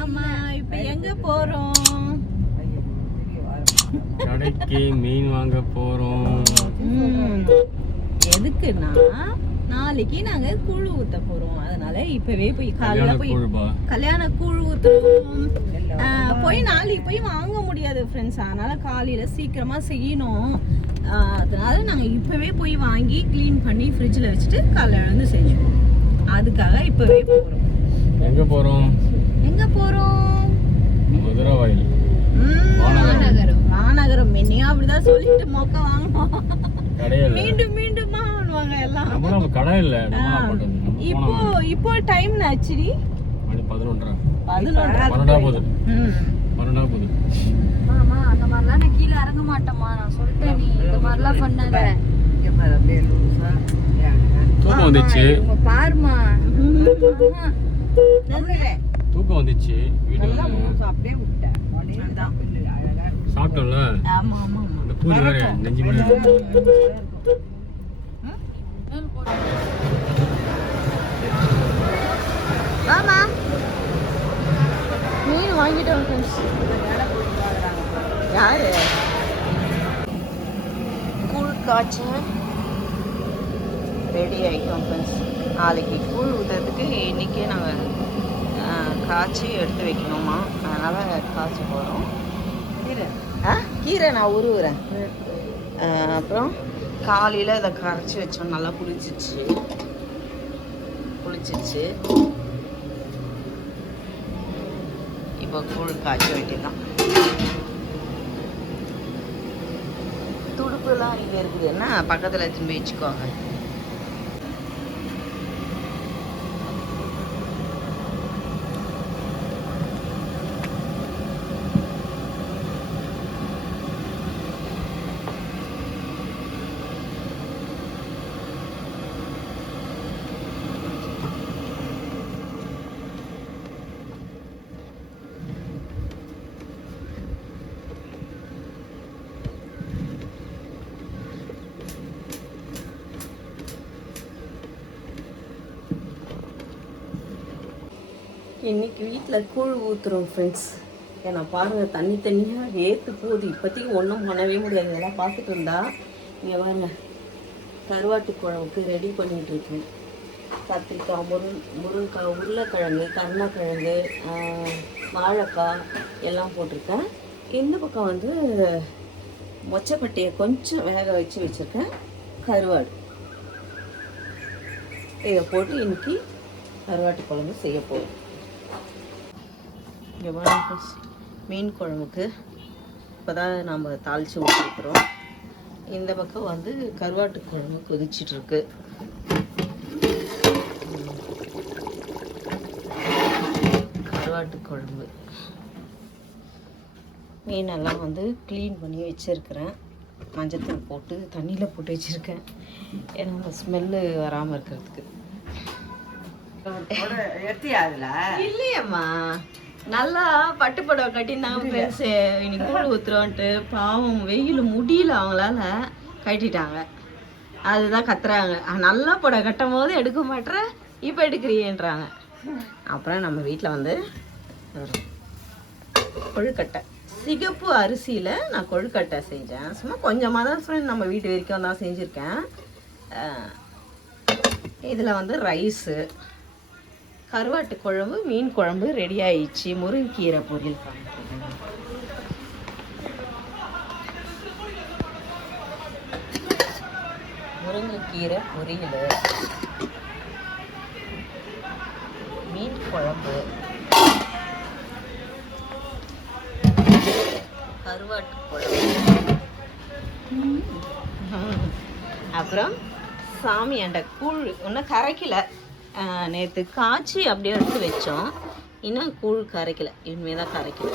ஆமா இப்ப எங்க போறோம்? கடைக்கு மீன் வாங்க போறோம். எதுக்குன்னா நாளைக்கு நாங்க கூழ் ஊத்த போறோம். அதனால இப்பவே போய் காலையில போய் கல்யாண கூழ் ஊத்துறோம். போய் நாளைக்கு போய் வாங்க முடியாது ஃப்ரெண்ட்ஸ். அதனால காலையில சீக்கிரமா செய்யணும். அதனால நாங்க இப்பவே போய் வாங்கி க்ளீன் பண்ணி ஃப்ரிட்ஜில் வச்சுட்டு காலையில வந்து செஞ்சுப்போம். அதுக்காக இப்பவே போறோம். எங்க போறோம்? மதுரவாயில் மாநகரம். என்னையும் அப்படிதான் சொல்லிட்டு மொக்க வாங்குவோம். மீண்டும் மீண்டுமா வாங்குவாங்க எல்லாம். கடை இல்ல. இப்போ டைம் ஆச்சுடி. மணி 11:30. 12 போகுது. மாமா அந்த மாதிரிலாம் நான் கீழே இறங்க மாட்டேம்மா. நான் சொல்லிட்டேன், நீ இந்த மாதிரிலாம் பண்ணாத. தூக்கம் வந்துச்சு. பாருமா தூக்கம் வந்துச்சு. சாப்பிட்டோம்ல. இந்த பூரி வேற நெஞ்சு மேல. ஆமா மீன் வாங்கிட்டோம் ஃப்ரெண்ட்ஸ். யாரு கூழ் காய்ச்ச ரெடி ஆகிட்டோம் ஃப்ரெண்ட்ஸ். நாளைக்கு கூழ் ஊற்றுறதுக்கு இன்றைக்கே நாங்கள் காய்ச்சி எடுத்து வைக்கணுமா, அதனால் காய்ச்ச போகிறோம். கீரை நான் உருவுறேன். அப்புறம் காலையில் அதை கரைச்சி வச்சோம். நல்லா புளிச்சிச்சு. இப்போ கூழ் காய்ச்ச வேண்டியதான். துடுப்புலாம் இங்கே இருக்குது. என்ன பக்கத்தில் திரும்பி வச்சுக்கோங்க. இன்றைக்கி வீட்டில் கூழ் ஊற்றுறோம் ஃப்ரெண்ட்ஸ். ஏன்னா பாருங்கள், தண்ணியாக ஏற்று போகுது. இப்போதைக்கு ஒன்றும் பண்ணவே முடியாது. இதெல்லாம் பார்த்துட்டு இருந்தா இங்கே பாருங்க, கருவாட்டு குழம்புக்கு ரெடி பண்ணிகிட்ருக்கேன். கத்திரிக்காய், முருங்கைக்காய், உருளைக்கிழங்கு, கருணக்கிழங்கு, வாழைக்காய் எல்லாம் போட்டிருக்கேன். இந்த பக்கம் வந்து மொச்சப்பட்டியை கொஞ்சம் வேக வச்சு வச்சுருக்கேன். கருவாடு இதை போட்டு இன்றைக்கி கருவாட்டு குழம்பு செய்ய போகிறோம். இங்கே மீன் குழம்புக்கு இப்போ தான் நம்ம தாளித்து ஊற்றிருக்கிறோம். இந்த பக்கம் வந்து கருவாட்டு குழம்பு கொதிச்சிட்ருக்கு. கருவாட்டு குழம்பு மீனெல்லாம் வந்து க்ளீன் பண்ணி வச்சுருக்கிறேன். மஞ்சத்தூள் போட்டு தண்ணியில் போட்டு வச்சுருக்கேன். ஏன்னா அந்த ஸ்மெல்லு வராமல் இருக்கிறதுக்கு. இல்லையம்மா, நல்லா பட்டு புடவை கட்டியிருந்தாங்க பேசு. இன்னைக்கு கூழ் ஊற்றுறோன்ட்டு பாவம் வெயில் முடியல, அவங்களால கட்டிட்டாங்க. அதுதான் கத்துறாங்க. நல்லா புடவை கட்டும் போது எடுக்க மாட்டேற, இப்போ எடுக்கிறீன்றாங்க. அப்புறம் நம்ம வீட்டில் வந்து கொழுக்கட்டை, சிகப்பு அரிசியில் நான் கொழுக்கட்டை செஞ்சேன். சும்மா கொஞ்சமாக தான் ஃப்ரெண்ட், நம்ம வீட்டு வரைக்கும் தான் செஞ்சுருக்கேன். இதில் வந்து ரைஸு, கருவாட்டு குழம்பு, மீன் குழம்பு ரெடி ஆயிடுச்சு. முருங்கீரை பொரியல் காமிக்கிறேன். முருங்கைக்கீரை பொரியல், மீன் குழம்பு, கருவாட்டு குழம்பு, அப்புறம் சாமி அண்டை கூழ் இன்னும் கரைக்கல. நேற்று காய்ச்சி அப்படியே எடுத்து வச்சோம். இன்னும் கூழ் கரைக்கல, இனிமேல் தான் கரைக்கல.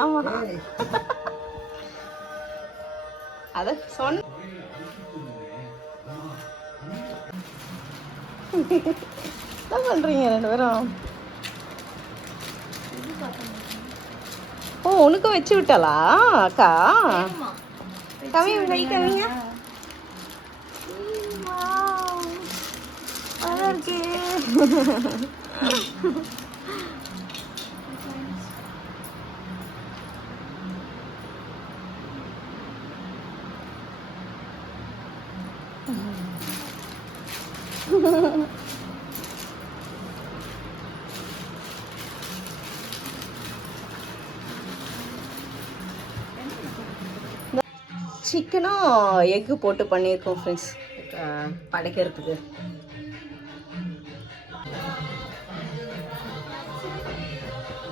ஆமா, அத சொன்ன என்ன பண்ணுறீங்க 2 பேரும்? ஓ உனக்கும் வச்சு விட்டாளா அக்கா? கவிங்க கை கவிங்க. அழகா இருக்கே. சிக்கனும் எக்கு போட்டு பண்ணியிருக்கோம் ஃப்ரெண்ட்ஸ் படைக்கிறதுக்கு.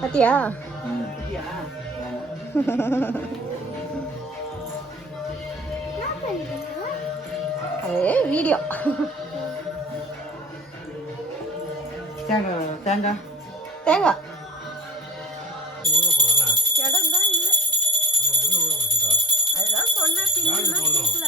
பாத்தியா? அது வீடியோ. தேங்காய் தேங்காய் தேங்காய் இடம் தான் இல்லை. அதுதான் சொன்னேன் பின்னா கேட்கல.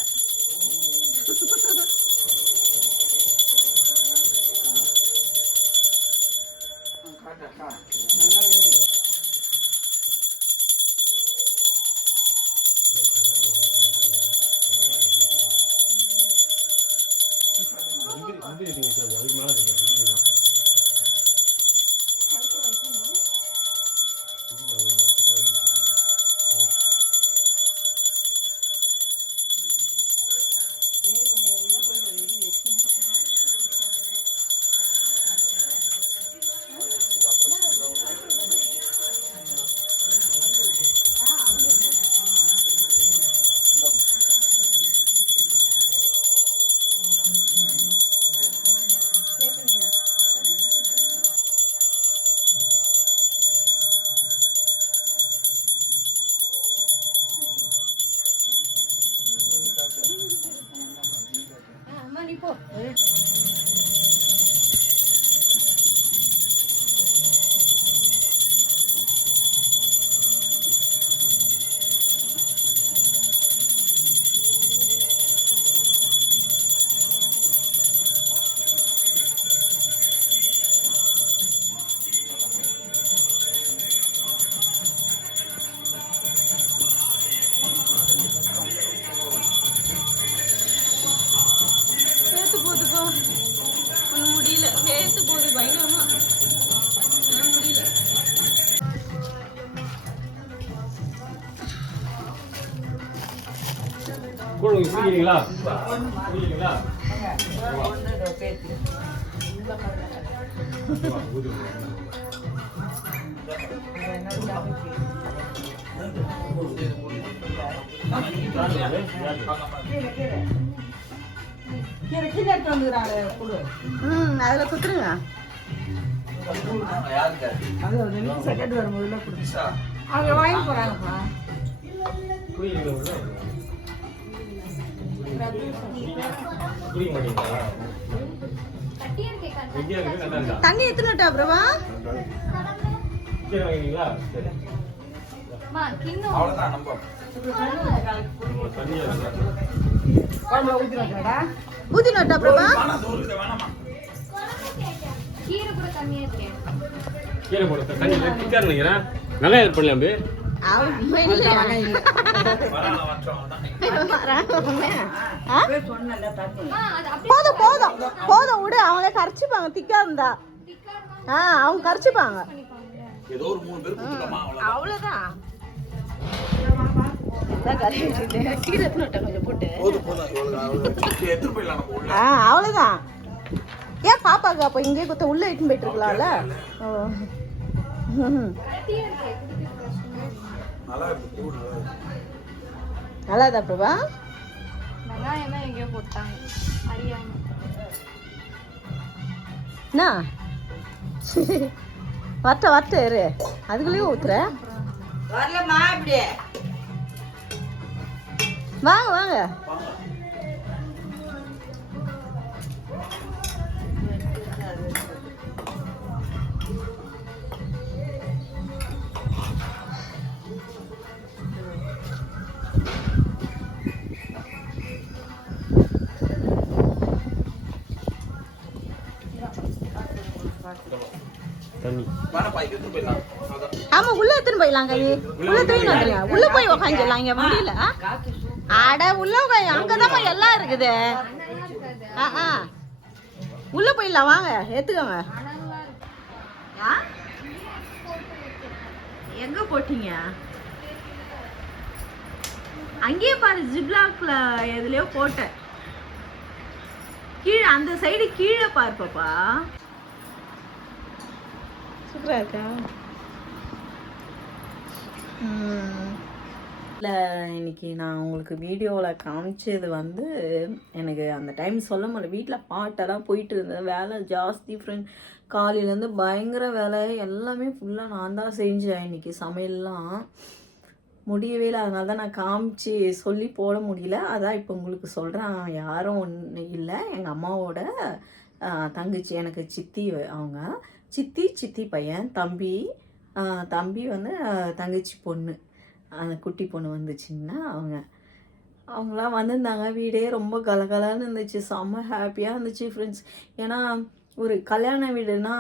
போதுப்பா ஒன்றும் முடியல. வேர்த்து போகுது பயங்கரமா. முடியல. குடிக்கிறீங்களா? அதில் குத்துருங்க. செகண்ட் வரும்போது அவங்க வாங்கி போறாங்கப்பா. தண்ணி எத்தனை பிரபா? ஊத்தினட்டா பிரபா? கீரை போட தண்ணி திக்கா நினைக்கிறேன். நல்லா ஹெல்ப் பண்ணலாம் அம்பி. போதும் போதும் போதும் விடு. அவங்களே கரைச்சிப்பாங்க திக்கா இருந்தா. அவங்க கரைச்சிப்பாங்க. அவ்வளவுதான். அவ்வளவுதான். ஏன் பாப்பாக்கு அப்ப இங்கே குத்த உள்ள இட்டுன்னு போயிட்டு இருக்கலாம்ல. நல்லாதா பிரபா? என்ன வட்ட வட்ட இரு. அதுக்குள்ளேயும் ஊத்துற. வாங்க வாங்க. தண்ணி. ஆமா உள்ள எடுத்துன்னு போயிடலாம் கை உள்ள தூக்கி வந்துருங்க உள்ள போய் உக்காந்துடலாம் இங்க முடியல அட உள்ள அங்கதான் எல்லாம் இருக்குது உள்ள போயிடலாம் வாங்க ஏத்துக்கோங்க எங்க போட்டீங்க அங்கேயே பாரு ஜிப்லாக்ல எதுலயோ போட்டேன் கீழே அந்த சைடு கீழே பாரு பாப்பா சூப்பரா இருக்கா இல்லை இன்னைக்கு நான் உங்களுக்கு வீடியோவில் காமிச்சது வந்து எனக்கு அந்த டைம் சொல்ல முடியல வீட்டில் பாட்டெல்லாம் போயிட்டு இருந்தேன் வேலை ஜாஸ்தி ஃப்ரெண்ட் காலையிலேருந்து பயங்கர வேலை எல்லாமே ஃபுல்லாக நான் தான் செஞ்சேன் இன்னைக்கு சமையல்லாம் முடியவே இல்லை அதனால தான் நான் காமிச்சு சொல்லி போட முடியல அதான் இப்போ உங்களுக்கு சொல்கிறேன் யாரும் ஒன்று இல்லை எங்கள் அம்மாவோட தங்கச்சி எனக்கு சித்தி அவங்க சித்தி பையன் தம்பி வந்து தங்கச்சி பொண்ணு அந்த குட்டி பொண்ணு வந்துச்சுங்கன்னா அவங்களாம் வந்திருந்தாங்க வீடே ரொம்ப கலகலன்னு இருந்துச்சு செம்ம ஹாப்பியாக இருந்துச்சு ஃப்ரெண்ட்ஸ் ஏன்னா ஒரு கல்யாண வீடுனா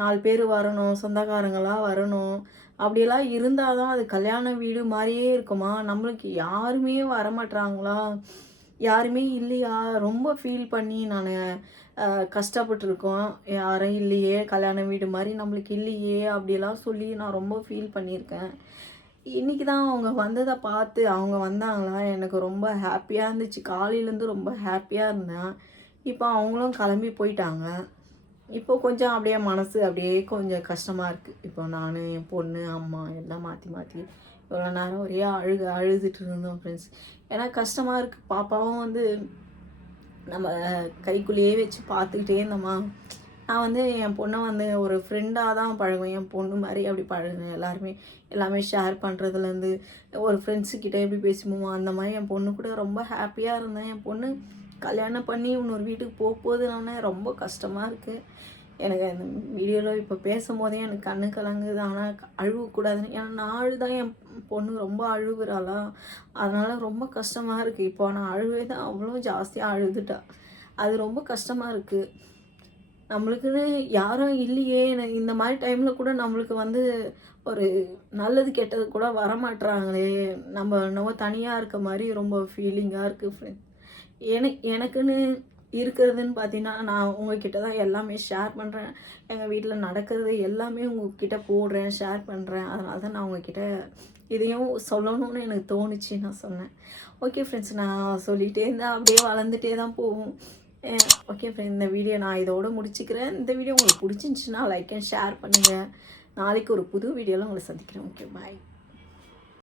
4 பேர் வரணும் சொந்தக்காரங்களாம் வரணும் அப்படியெல்லாம் இருந்தால் தான் அது கல்யாண வீடு மாதிரியே இருக்குமா நம்மளுக்கு யாருமே வரமாட்டாங்களா யாருமே இல்லையா ரொம்ப ஃபீல் பண்ணி நான் கஷ்டப்பட்டுருக்கோம் யாரும் இல்லையே கல்யாண வீடு மாதிரி நம்மளுக்கு இல்லையே அப்படியெல்லாம் சொல்லி நான் ரொம்ப ஃபீல் பண்ணியிருக்கேன் இன்றைக்கி தான் அவங்க வந்ததை பார்த்து அவங்க வந்தாங்களா எனக்கு ரொம்ப ஹாப்பியாக இருந்துச்சு காலையிலேருந்து ரொம்ப ஹாப்பியாக இருந்தேன் இப்போ அவங்களும் கிளம்பி போயிட்டாங்க இப்போ கொஞ்சம் அப்படியே மனசு அப்படியே கொஞ்சம் கஷ்டமாக இருக்குது இப்போ நான் என் பொண்ணு அம்மா எல்லாம் மாற்றி இவ்வளோ நேரம் ஒரே அழுதுட்டு இருந்தோம் ஃப்ரெண்ட்ஸ் ஏன்னா கஷ்டமாக இருக்குது பாப்பாவும் வந்து நம்ம கைக்குள்ளேயே வச்சு பார்த்துக்கிட்டே இருந்தோம்மா நான் வந்து என் பொண்ணை வந்து ஒரு ஃப்ரெண்டாக தான் பழகுவேன் என் பொண்ணு மாதிரி அப்படி பழகுவேன் எல்லாமே ஷேர் பண்ணுறதுலேருந்து ஒரு ஃப்ரெண்ட்ஸுக்கிட்ட எப்படி பேசுவோமோ அந்த மாதிரி என் பொண்ணு கூட ரொம்ப ஹாப்பியாக இருந்தேன் என் பொண்ணு கல்யாணம் பண்ணி இன்னொரு வீட்டுக்கு போகும்போதுனே ரொம்ப கஷ்டமாக இருக்குது எனக்கு அந்த வீடியோவில் இப்போ பேசும்போதே எனக்கு கண்ணு கலங்குது ஆனால் அழுவக்கூடாதுன்னு ஏன்னா நான் அழுதான் என் பொண்ணு ரொம்ப அழுகுறாளா அதனால் ரொம்ப கஷ்டமாக இருக்குது இப்போ நான் அழுவே தான் அவ்வளோ ஜாஸ்தியாக அழுதுட்டா அது ரொம்ப கஷ்டமாக இருக்குது நம்மளுக்குன்னு யாரும் இல்லையே இந்த மாதிரி டைமில் கூட நம்மளுக்கு வந்து ஒரு நல்லது கெட்டது கூட வரமாட்டுறாங்களே நம்ம என்னவோ தனியாக இருக்க மாதிரி ரொம்ப ஃபீலிங்காக இருக்குது ஃப்ரெண்ட் எனக்குன்னு இருக்கிறதுன்னு பார்த்தீங்கன்னா நான் உங்ககிட்ட தான் எல்லாமே ஷேர் பண்ணுறேன் எங்கள் வீட்டில் நடக்கிறது எல்லாமே உங்ககிட்ட போடுறேன் ஷேர் பண்ணுறேன் அதனால தான் நான் உங்ககிட்ட இதையும் சொல்லணும்னு எனக்கு தோணுச்சு நான் சொன்னேன் ஓகே ஃப்ரெண்ட்ஸ் நான் சொல்லிகிட்டே இருந்தால் அப்படியே வளர்ந்துட்டே தான் போகும் ஓகே ஃப்ரெண்ட் இந்த வீடியோ நான் இதோடு முடிச்சுக்கிறேன் இந்த வீடியோ உங்களுக்கு பிடிச்சிருந்துச்சுன்னா லைக் அண்ட் ஷேர் பண்ணுங்கள் நாளைக்கு ஒரு புது வீடியோவில் உங்களை சந்திக்கிறேன் ஓகே பாய்